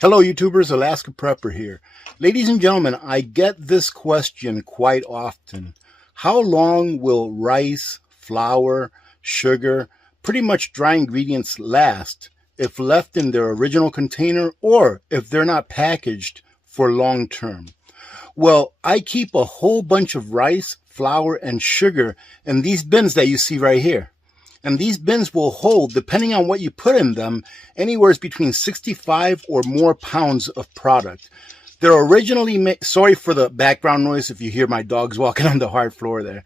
Hello YouTubers, Alaska Prepper here. Ladies and gentlemen, I get this question quite often. How long will rice, flour, sugar, pretty much dry ingredients last if left in their original container or if they're not packaged for long term? Well, I keep a whole bunch of rice, flour, and sugar in these bins that you see right here. And these bins will hold, depending on what you put in them, anywhere between 65 or more pounds of product. They're originally made, sorry for the background noise if you hear my dogs walking on the hard floor there.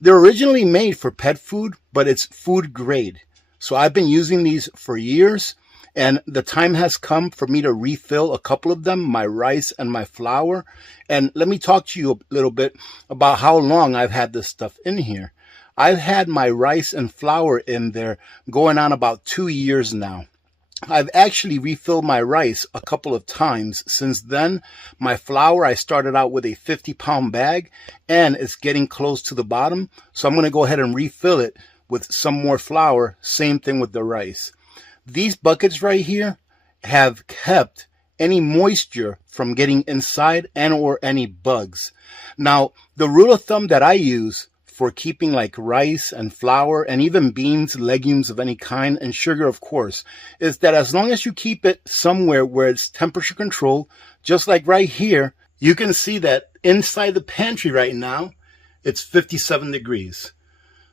They're originally made for pet food, but it's food grade. So I've been using these for years, and the time has come for me to refill a couple of them, my rice and my flour. And let me talk to you a little bit about how long I've had this stuff in here. I've had my rice and flour in there going on about 2 years now. I've actually refilled my rice a couple of times since then. My flour, I started out with a 50-pound bag, and it's getting close to the bottom. So I'm going to go ahead and refill it with some more flour. Same thing with the rice. These buckets right here have kept any moisture from getting inside and or any bugs. Now, the rule of thumb that I use for keeping like rice and flour and even beans, legumes of any kind, and sugar, of course, is that as long as you keep it somewhere where it's temperature controlled, just like right here, you can see that inside the pantry right now, it's 57 degrees.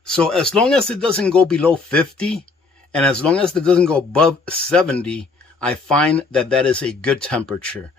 So as long as it doesn't go below 50, and as long as it doesn't go above 70, I find that that is a good temperature.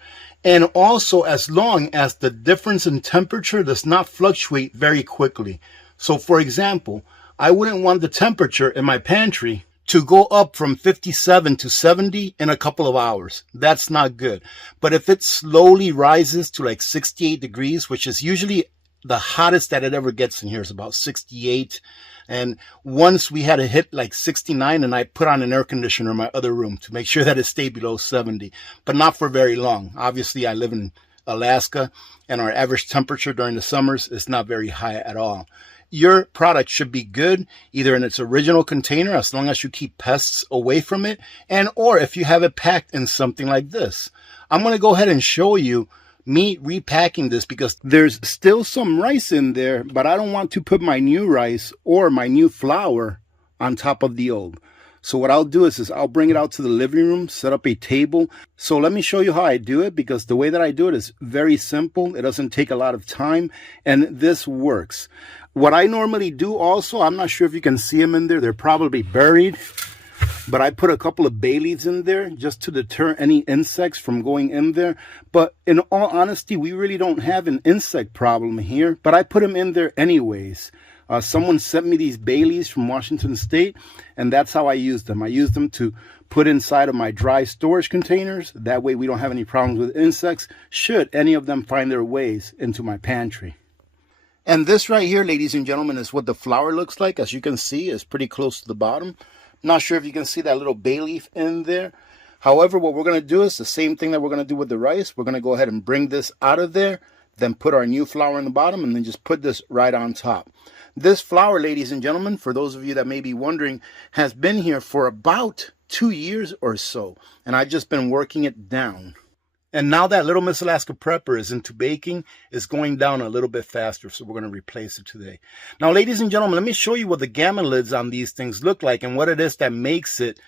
And also as long as the difference in temperature does not fluctuate very quickly. So for example, I wouldn't want the temperature in my pantry to go up from 57 to 70 in a couple of hours. That's not good. But if it slowly rises to like 68 degrees, which is usually the hottest that it ever gets in here, is about 68. And once we had to hit like 69, and I put on an air conditioner in my other room to make sure that it stayed below 70, but not for very long. Obviously, I live in Alaska, and our average temperature during the summers is not very high at all. Your product should be good, either in its original container, as long as you keep pests away from it, and or if you have it packed in something like this. I'm going to go ahead and show you me repacking this because there's still some rice in there, but I don't want to put my new rice or my new flour on top of the old. So what I'll do is I'll bring it out to the living room, set up a table. So let me show you how I do it, because the way that I do it is very simple. It doesn't take a lot of time, and this works. What I normally do also, I'm not sure if you can see them in there. They're probably buried. But I put a couple of bay leaves in there just to deter any insects from going in there. But in all honesty, we really don't have an insect problem here. But I put them in there anyways. Someone sent me these bay leaves from Washington State, and that's how I use them. I use them to put inside of my dry storage containers. That way we don't have any problems with insects, should any of them find their ways into my pantry. And this right here, ladies and gentlemen, is what the flour looks like. As you can see, it's pretty close to the bottom. Not sure if you can see that little bay leaf in there. However, what we're going to do is the same thing that we're going to do with the rice. We're going to go ahead and bring this out of there, then put our new flour in the bottom, and then just put this right on top. This flour, ladies and gentlemen, for those of you that may be wondering, has been here for about 2 years or so, and I've just been working it down. And now that Little Miss Alaska Prepper is into baking, it's going down a little bit faster, so we're going to replace it today. Now, ladies and gentlemen, let me show you what the gamma lids on these things look like and what it is that makes it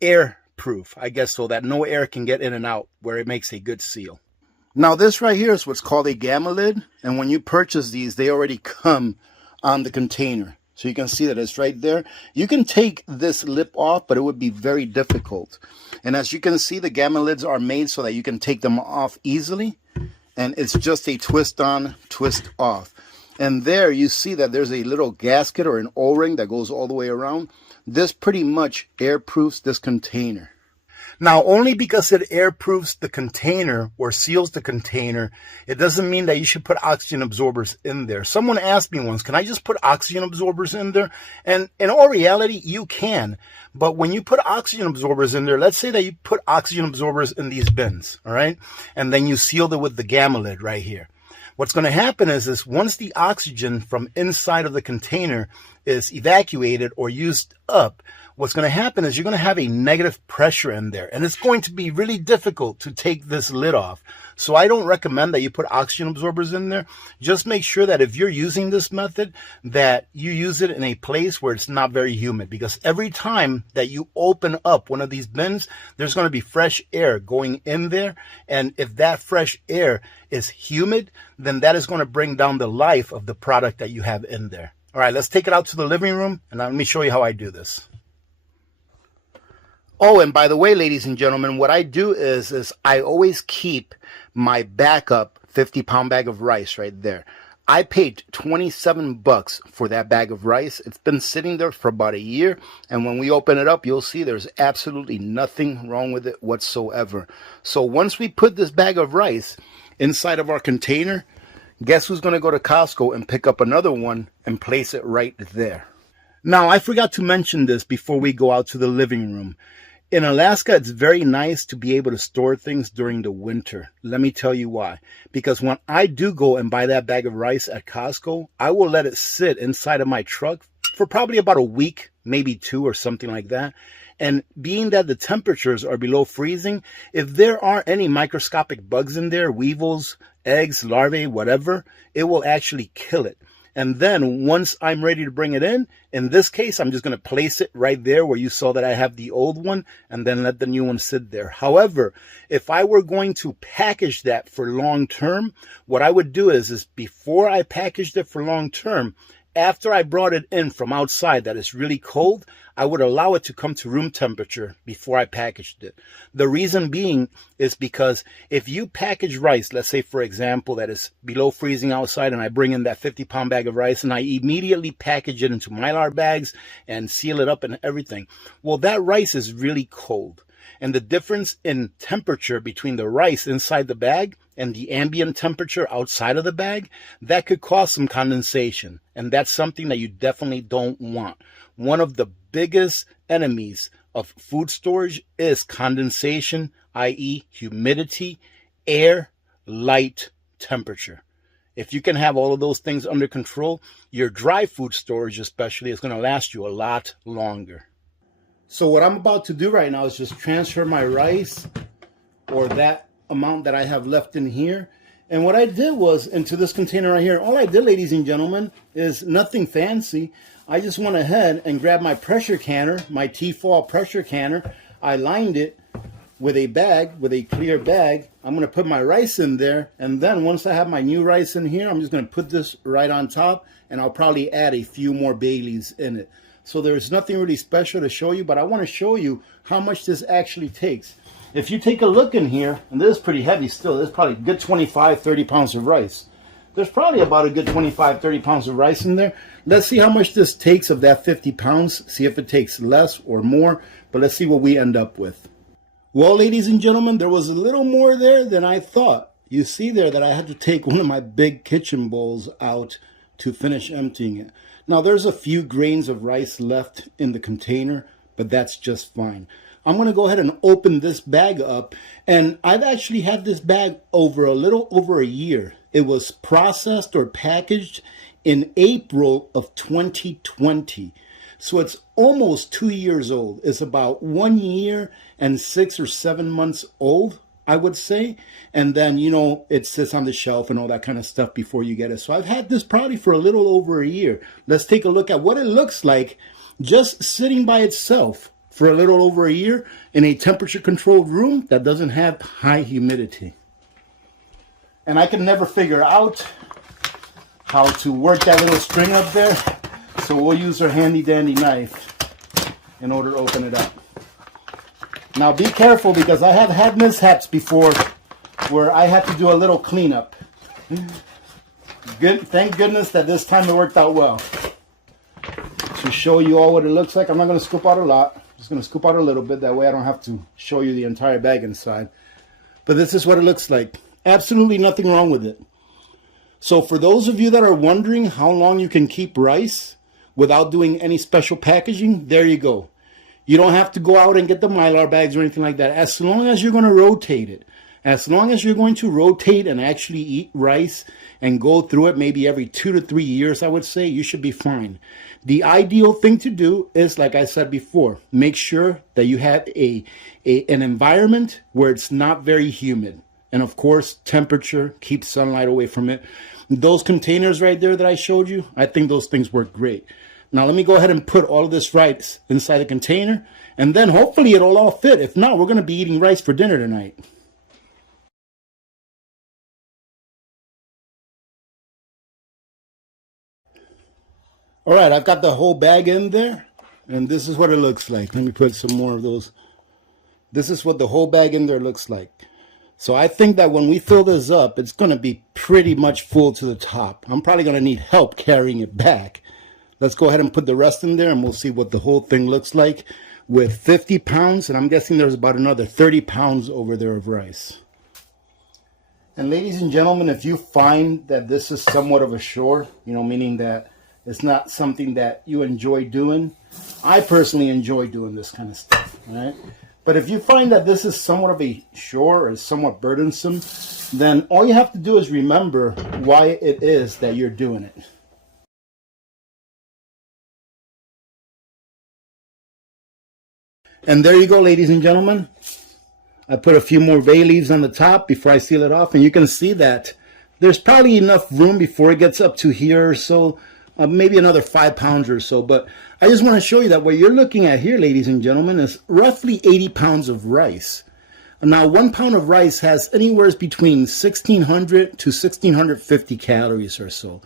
air-proof, I guess, so that no air can get in and out, where it makes a good seal. Now, this right here is what's called a gamma lid, and when you purchase these, they already come on the container. So you can see that it's right there. You can take this lip off, but it would be very difficult. And as you can see, the gamma lids are made so that you can take them off easily. And it's just a twist on, twist off. And there you see that there's a little gasket or an O-ring that goes all the way around. This pretty much airproofs this container. Now, only because it airproofs the container or seals the container, it doesn't mean that you should put oxygen absorbers in there. Someone asked me once, can I just put oxygen absorbers in there? And in all reality, you can. But when you put oxygen absorbers in there, let's say that you put oxygen absorbers in these bins, all right? And then you sealed it with the gamma lid right here. What's going to happen is once the oxygen from inside of the container is evacuated or used up, what's going to happen is you're going to have a negative pressure in there, and it's going to be really difficult to take this lid off. So I don't recommend that you put oxygen absorbers in there. Just make sure that if you're using this method, that you use it in a place where it's not very humid, because every time that you open up one of these bins, there's going to be fresh air going in there. And if that fresh air is humid, then that is going to bring down the life of the product that you have in there. All right, let's take it out to the living room, and let me show you how I do this. Oh, and by the way, ladies and gentlemen, what I do is I always keep my backup 50-pound bag of rice right there. I paid $27 for that bag of rice. It's been sitting there for about a year, and when we open it up, you'll see there's absolutely nothing wrong with it whatsoever. So once we put this bag of rice inside of our container, guess who's going to go to Costco and pick up another one and place it right there? Now, I forgot to mention this before we go out to the living room. In Alaska, it's very nice to be able to store things during the winter. Let me tell you why. Because when I do go and buy that bag of rice at Costco, I will let it sit inside of my truck for probably about a week, maybe 2 or something like that. And being that the temperatures are below freezing, if there are any microscopic bugs in there, weevils, eggs, larvae, whatever, it will actually kill it. And then once I'm ready to bring it in this case, I'm just going to place it right there where you saw that I have the old one, and then let the new one sit there. However, if I were going to package that for long term, what I would do is before I packaged it for long term, after I brought it in from outside that is really cold, I would allow it to come to room temperature before I packaged it. The reason being is because if you package rice, let's say for example that is below freezing outside, and I bring in that 50-pound bag of rice and I immediately package it into Mylar bags and seal it up and everything, well, that rice is really cold. And the difference in temperature between the rice inside the bag and the ambient temperature outside of the bag, that could cause some condensation. And that's something that you definitely don't want. One of the biggest enemies of food storage is condensation, i.e. humidity, air, light, temperature. If you can have all of those things under control, your dry food storage especially is going to last you a lot longer. So what I'm about to do right now is just transfer my rice, or that amount that I have left in here. And what I did was into this container right here. All I did, ladies and gentlemen, is nothing fancy. I just went ahead and grabbed my pressure canner, my T-Fall pressure canner. I lined it with a bag, with a clear bag. I'm going to put my rice in there. And then once I have my new rice in here, I'm just going to put this right on top. And I'll probably add a few more bay leaves in it. So there's nothing really special to show you, but I want to show you how much this actually takes. If you take a look in here, and this is pretty heavy still, there's probably a good 25, 30 pounds of rice. There's probably about a good 25, 30 pounds of rice in there. Let's see how much this takes of that 50 pounds, see if it takes less or more, but let's see what we end up with. Well, ladies and gentlemen, there was a little more there than I thought. You see there that I had to take one of my big kitchen bowls out to finish emptying it. Now, there's a few grains of rice left in the container, but that's just fine. I'm going to go ahead and open this bag up, and I've actually had this bag over a little over a year. It was processed or packaged in April of 2020. So it's almost 2 years old. It's about 1 year and 6 or 7 months old, I would say. And then, you know, it sits on the shelf and all that kind of stuff before you get it. So I've had this probably for a little over a year. Let's take a look at what it looks like just sitting by itself for a little over a year in a temperature controlled room that doesn't have high humidity. And I can never figure out how to work that little string up there. So we'll use our handy dandy knife in order to open it up. Now be careful, because I have had mishaps before where I had to do a little cleanup. Thank goodness that this time it worked out well. To show you all what it looks like, I'm not going to scoop out a lot. I'm just going to scoop out a little bit. That way I don't have to show you the entire bag inside. But this is what it looks like. Absolutely nothing wrong with it. So for those of you that are wondering how long you can keep rice without doing any special packaging, there you go. You don't have to go out and get the Mylar bags or anything like that. As long as you're going to rotate it, As long as you're going to rotate and actually eat rice and go through it maybe every 2 to 3 years, I would say, you should be fine. The ideal thing to do is, like I said before, make sure that you have an environment where it's not very humid. And of course, temperature, keep sunlight away from it. Those containers right there that I showed you, I think those things work great. Now let me go ahead and put all of this rice inside the container, and then hopefully it'll all fit. If not, we're going to be eating rice for dinner tonight. All right, I've got the whole bag in there, and this is what it looks like. Let me put some more of those. This is what the whole bag in there looks like. So I think that when we fill this up, it's going to be pretty much full to the top. I'm probably going to need help carrying it back. Let's go ahead and put the rest in there, and we'll see what the whole thing looks like with 50 pounds, and I'm guessing there's about another 30 pounds over there of rice. And ladies and gentlemen, if you find that this is somewhat of a chore, meaning that it's not something that you enjoy doing, I personally enjoy doing this kind of stuff, all right? But if you find that this is somewhat of a chore or somewhat burdensome, then all you have to do is remember why it is that you're doing it. And there you go, ladies and gentlemen. I put a few more bay leaves on the top before I seal it off, and you can see that there's probably enough room before it gets up to here or so, maybe another 5 pounds or so. But I just want to show you that what you're looking at here, ladies and gentlemen, is roughly 80 pounds of rice. Now, 1 pound of rice has anywhere between 1,600 to 1,650 calories or so.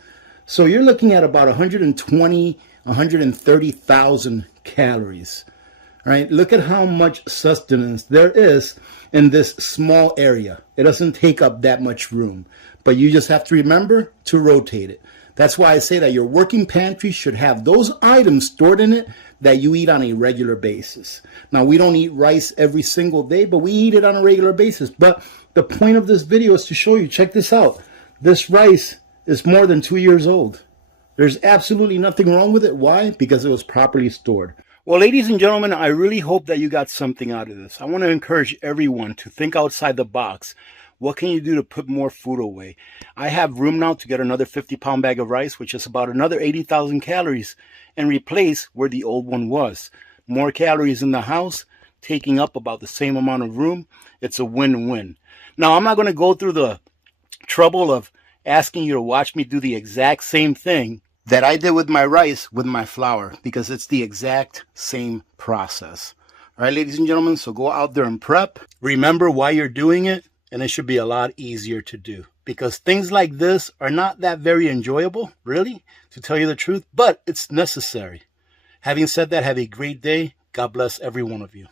So you're looking at about 120, 130,000 calories. All right, look at how much sustenance there is in this small area. It doesn't take up that much room, but you just have to remember to rotate it. That's why I say that your working pantry should have those items stored in it that you eat on a regular basis. Now, we don't eat rice every single day, but we eat it on a regular basis. But the point of this video is to show you, check this out. This rice is more than 2 years old. There's absolutely nothing wrong with it. Why? Because it was properly stored. Well, ladies and gentlemen, I really hope that you got something out of this. I want to encourage everyone to think outside the box. What can you do to put more food away? I have room now to get another 50-pound bag of rice, which is about another 80,000 calories, and replace where the old one was. More calories in the house, taking up about the same amount of room. It's a win-win. Now, I'm not going to go through the trouble of asking you to watch me do the exact same thing that I did with my rice with my flour, because it's the exact same process. All right, ladies and gentlemen, so go out there and prep. Remember why you're doing it, and it should be a lot easier to do, because things like this are not that very enjoyable, really, to tell you the truth, but it's necessary. Having said that, have a great day. God bless every one of you.